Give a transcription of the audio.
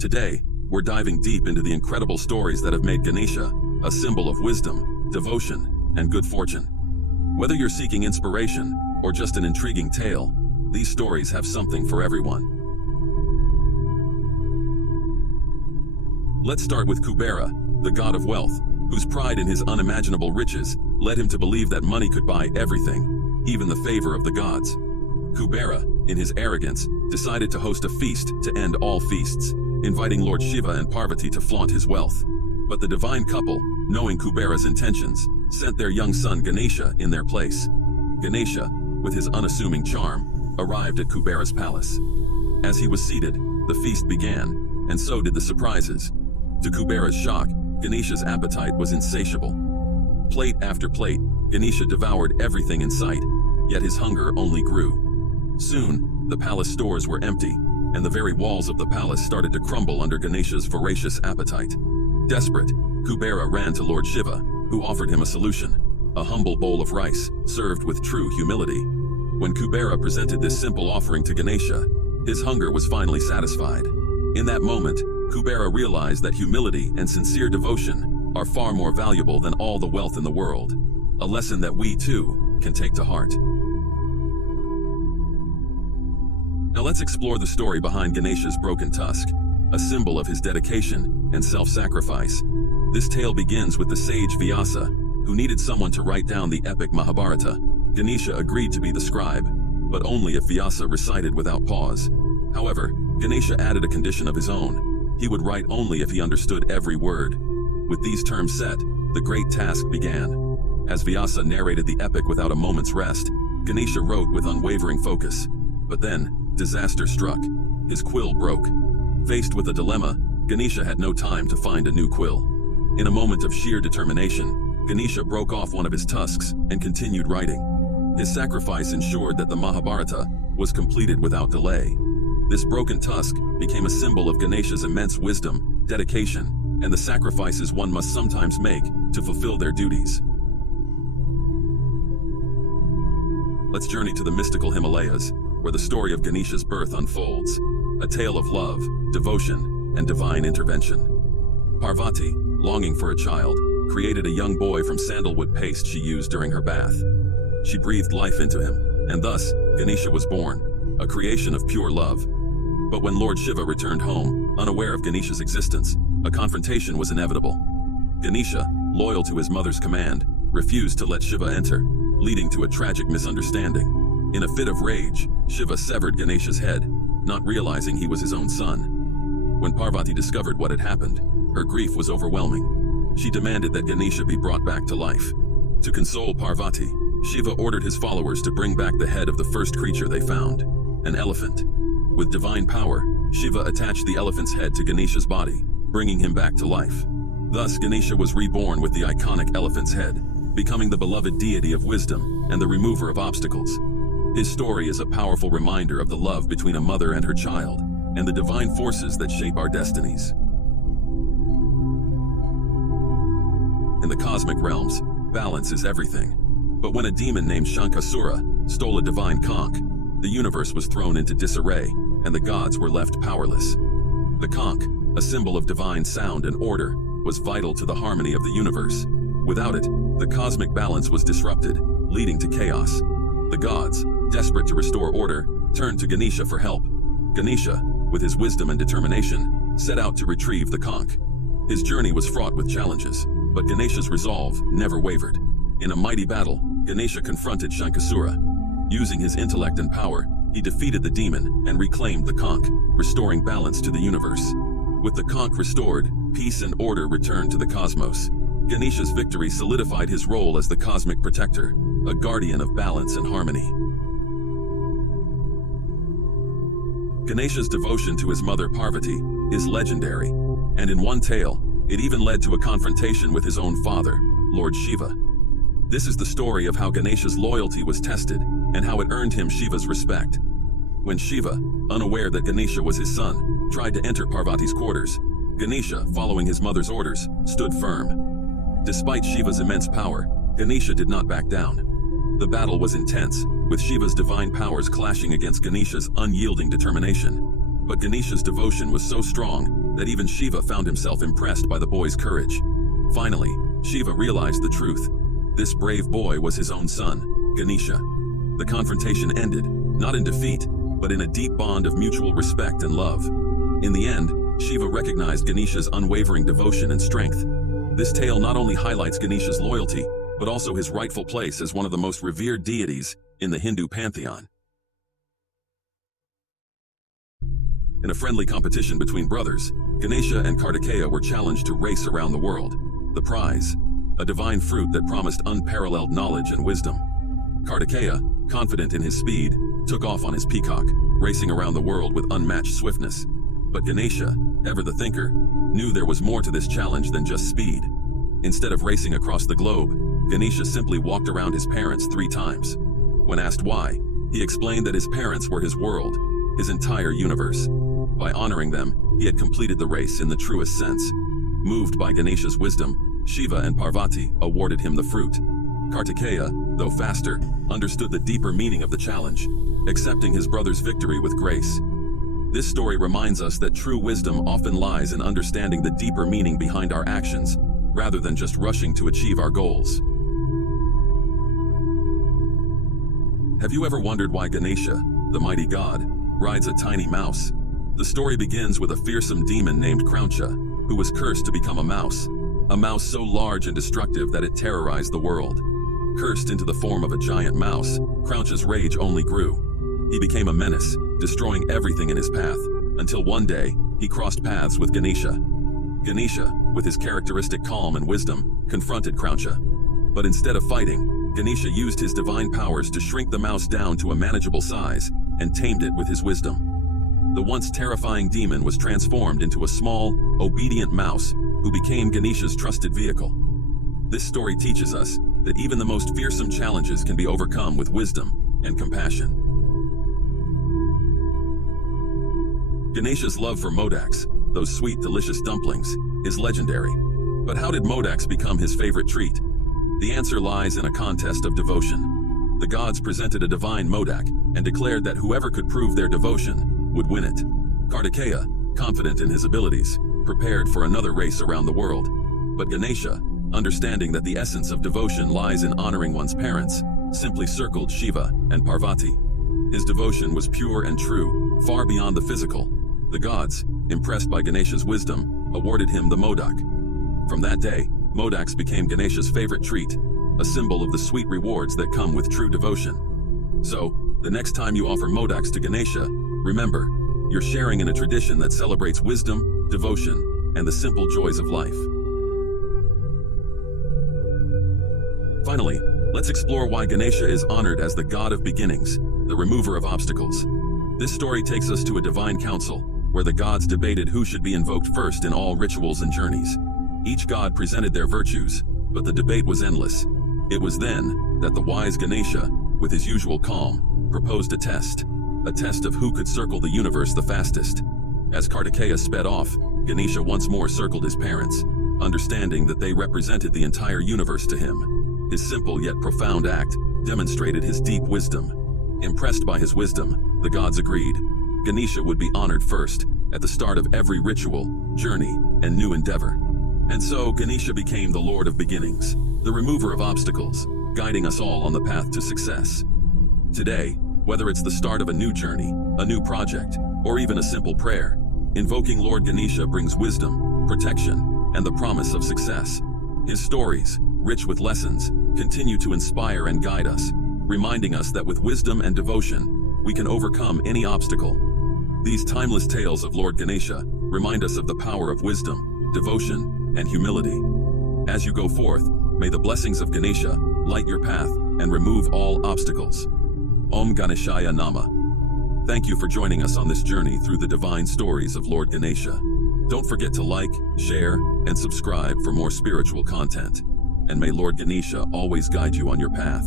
Today, we're diving deep into the incredible stories that have made Ganesha a symbol of wisdom, devotion, and good fortune. Whether you're seeking inspiration or just an intriguing tale, these stories have something for everyone. Let's start with Kubera, the god of wealth, whose pride in his unimaginable riches led him to believe that money could buy everything, even the favor of the gods. Kubera, in his arrogance, decided to host a feast to end all feasts, inviting Lord Shiva and Parvati to flaunt his wealth. But the divine couple, knowing Kubera's intentions, sent their young son Ganesha in their place. Ganesha, with his unassuming charm, arrived at Kubera's palace. As he was seated, the feast began, and so did the surprises. To Kubera's shock, Ganesha's appetite was insatiable. Plate after plate, Ganesha devoured everything in sight, yet his hunger only grew. Soon, the palace stores were empty, and the very walls of the palace started to crumble under Ganesha's voracious appetite. Desperate, Kubera ran to Lord Shiva, who offered him a solution: a humble bowl of rice, served with true humility. When Kubera presented this simple offering to Ganesha, his hunger was finally satisfied. In that moment, Kubera realized that humility and sincere devotion are far more valuable than all the wealth in the world, a lesson that we, too, can take to heart. Now let's explore the story behind Ganesha's broken tusk, a symbol of his dedication and self-sacrifice. This tale begins with the sage Vyasa, who needed someone to write down the epic Mahabharata. Ganesha agreed to be the scribe, but only if Vyasa recited without pause. However, Ganesha added a condition of his own. He would write only if he understood every word. With these terms set, the great task began. As Vyasa narrated the epic without a moment's rest, Ganesha wrote with unwavering focus. But then, disaster struck. His quill broke. Faced with a dilemma, Ganesha had no time to find a new quill. In a moment of sheer determination, Ganesha broke off one of his tusks and continued writing. His sacrifice ensured that the Mahabharata was completed without delay. This broken tusk became a symbol of Ganesha's immense wisdom, dedication, and the sacrifices one must sometimes make to fulfill their duties. Let's journey to the mystical Himalayas, where the story of Ganesha's birth unfolds, a tale of love, devotion, and divine intervention. Parvati, longing for a child, created a young boy from sandalwood paste she used during her bath. She breathed life into him, and thus, Ganesha was born, a creation of pure love. But when Lord Shiva returned home, unaware of Ganesha's existence, a confrontation was inevitable. Ganesha, loyal to his mother's command, refused to let Shiva enter, leading to a tragic misunderstanding. In a fit of rage, Shiva severed Ganesha's head, not realizing he was his own son. When Parvati discovered what had happened, her grief was overwhelming. She demanded that Ganesha be brought back to life. To console Parvati, Shiva ordered his followers to bring back the head of the first creature they found, an elephant. With divine power, Shiva attached the elephant's head to Ganesha's body, bringing him back to life. Thus, Ganesha was reborn with the iconic elephant's head, becoming the beloved deity of wisdom and the remover of obstacles. His story is a powerful reminder of the love between a mother and her child, and the divine forces that shape our destinies. In the cosmic realms, balance is everything. But when a demon named Shankasura stole a divine conch, the universe was thrown into disarray, and the gods were left powerless. The conch, a symbol of divine sound and order, was vital to the harmony of the universe. Without it, the cosmic balance was disrupted, leading to chaos. The gods, desperate to restore order, turned to Ganesha for help. Ganesha, with his wisdom and determination, set out to retrieve the conch. His journey was fraught with challenges, but Ganesha's resolve never wavered. In a mighty battle, Ganesha confronted Shankasura. Using his intellect and power, he defeated the demon and reclaimed the conch, restoring balance to the universe. With the conch restored, peace and order returned to the cosmos. Ganesha's victory solidified his role as the cosmic protector, a guardian of balance and harmony. Ganesha's devotion to his mother Parvati is legendary, and in one tale, it even led to a confrontation with his own father, Lord Shiva. This is the story of how Ganesha's loyalty was tested and how it earned him Shiva's respect. When Shiva, unaware that Ganesha was his son, tried to enter Parvati's quarters, Ganesha, following his mother's orders, stood firm. Despite Shiva's immense power, Ganesha did not back down. The battle was intense, with Shiva's divine powers clashing against Ganesha's unyielding determination. But Ganesha's devotion was so strong that even Shiva found himself impressed by the boy's courage. Finally, Shiva realized the truth. This brave boy was his own son, Ganesha. The confrontation ended, not in defeat, but in a deep bond of mutual respect and love. In the end, Shiva recognized Ganesha's unwavering devotion and strength. This tale not only highlights Ganesha's loyalty, but also his rightful place as one of the most revered deities in the Hindu pantheon. In a friendly competition between brothers, Ganesha and Kartikeya were challenged to race around the world. The prize, a divine fruit that promised unparalleled knowledge and wisdom. Kartikeya, confident in his speed, took off on his peacock, racing around the world with unmatched swiftness. But Ganesha, ever the thinker, knew there was more to this challenge than just speed. Instead of racing across the globe, Ganesha simply walked around his parents 3 times. When asked why, he explained that his parents were his world, his entire universe. By honoring them, he had completed the race in the truest sense. Moved by Ganesha's wisdom, Shiva and Parvati awarded him the fruit. Kartikeya, though faster, understood the deeper meaning of the challenge, accepting his brother's victory with grace. This story reminds us that true wisdom often lies in understanding the deeper meaning behind our actions, rather than just rushing to achieve our goals. Have you ever wondered why Ganesha, the mighty god, rides a tiny mouse? The story begins with a fearsome demon named Krauncha, who was cursed to become a mouse so large and destructive that it terrorized the world. Cursed into the form of a giant mouse, Krauncha's rage only grew. He became a menace, destroying everything in his path, until one day, he crossed paths with Ganesha. Ganesha, with his characteristic calm and wisdom, confronted Krauncha. But instead of fighting, Ganesha used his divine powers to shrink the mouse down to a manageable size and tamed it with his wisdom. The once terrifying demon was transformed into a small, obedient mouse who became Ganesha's trusted vehicle. This story teaches us that even the most fearsome challenges can be overcome with wisdom and compassion. Ganesha's love for modaks, those sweet, delicious dumplings, is legendary. But how did modaks become his favorite treat? The answer lies in a contest of devotion. The gods presented a divine modak and declared that whoever could prove their devotion would win it. Kartikeya, confident in his abilities, prepared for another race around the world. But Ganesha, understanding that the essence of devotion lies in honoring one's parents, simply circled Shiva and Parvati. His devotion was pure and true, far beyond the physical. The gods, impressed by Ganesha's wisdom, awarded him the modak. From that day, modaks became Ganesha's favorite treat, a symbol of the sweet rewards that come with true devotion. So, the next time you offer modaks to Ganesha, remember, you're sharing in a tradition that celebrates wisdom, devotion, and the simple joys of life. Finally, let's explore why Ganesha is honored as the god of beginnings, the remover of obstacles. This story takes us to a divine council, where the gods debated who should be invoked first in all rituals and journeys. Each god presented their virtues, but the debate was endless. It was then that the wise Ganesha, with his usual calm, proposed a test of who could circle the universe the fastest. As Kartikeya sped off, Ganesha once more circled his parents, understanding that they represented the entire universe to him. His simple yet profound act demonstrated his deep wisdom. Impressed by his wisdom, the gods agreed. Ganesha would be honored first, at the start of every ritual, journey, and new endeavor. And so Ganesha became the Lord of Beginnings, the remover of obstacles, guiding us all on the path to success. Today, whether it's the start of a new journey, a new project, or even a simple prayer, invoking Lord Ganesha brings wisdom, protection, and the promise of success. His stories, rich with lessons, continue to inspire and guide us, reminding us that with wisdom and devotion, we can overcome any obstacle. These timeless tales of Lord Ganesha remind us of the power of wisdom, devotion, and humility. As you go forth, may the blessings of Ganesha light your path and remove all obstacles. Om Ganeshaya Nama. Thank you for joining us on this journey through the divine stories of Lord Ganesha. Don't forget to like, share, and subscribe for more spiritual content. And may Lord Ganesha always guide you on your path.